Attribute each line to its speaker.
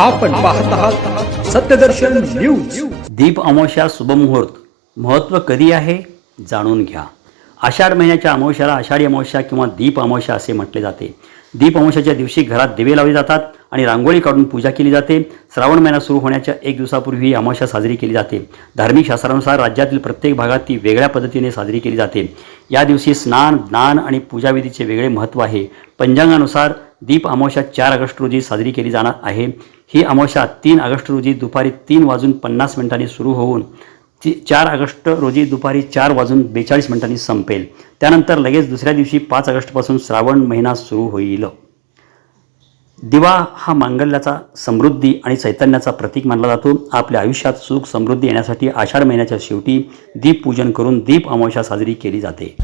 Speaker 1: आपण पाहत आहात सत्यदर्शन न्यूज.
Speaker 2: दीप अमावस्या शुभमुहूर्त महत्त्व कधी आहे? जाणून घ्या. आषाढ महिन्याच्या अमावस्याला आषाढी अमावस्या किंवा दीप अमावस्या असे म्हटले जाते. दीप अमावस्याच्या दिवशी घरात दिवे लावले जातात आणि रांगोळी काढून पूजा केली जाते. श्रावण महिना सुरू होण्याच्या एक दिवसापूर्वी ही अमावस्या साजरी केली जाते. धार्मिक शास्त्रानुसार राज्यातील प्रत्येक भागात ती वेगळ्या पद्धतीने साजरी केली जाते. या दिवशी स्नान दान आणि पूजाविधीचे वेगळे महत्त्व आहे. पंचांगानुसार दीप अमावस्या चार ऑगस्ट रोजी साजरी केली जाणार आहे. ही अमावस्या तीन ऑगस्ट रोजी दुपारी तीन वाजून पन्नास मिनिटांनी सुरू होऊन ती चार ऑगस्ट रोजी दुपारी चार वाजून बेचाळीस मिनिटांनी संपेल. त्यानंतर लगेच दुसऱ्या दिवशी पाच ऑगस्टपासून श्रावण महिना सुरू होईल. दिवा हा मांगल्याचा समृद्धी आणि चैतन्याचा प्रतीक मानला जातो. आपल्या आयुष्यात सुख समृद्धी येण्यासाठी आषाढ महिन्याच्या शेवटी दीप पूजन करून दीप अमावस्या साजरी केली जाते.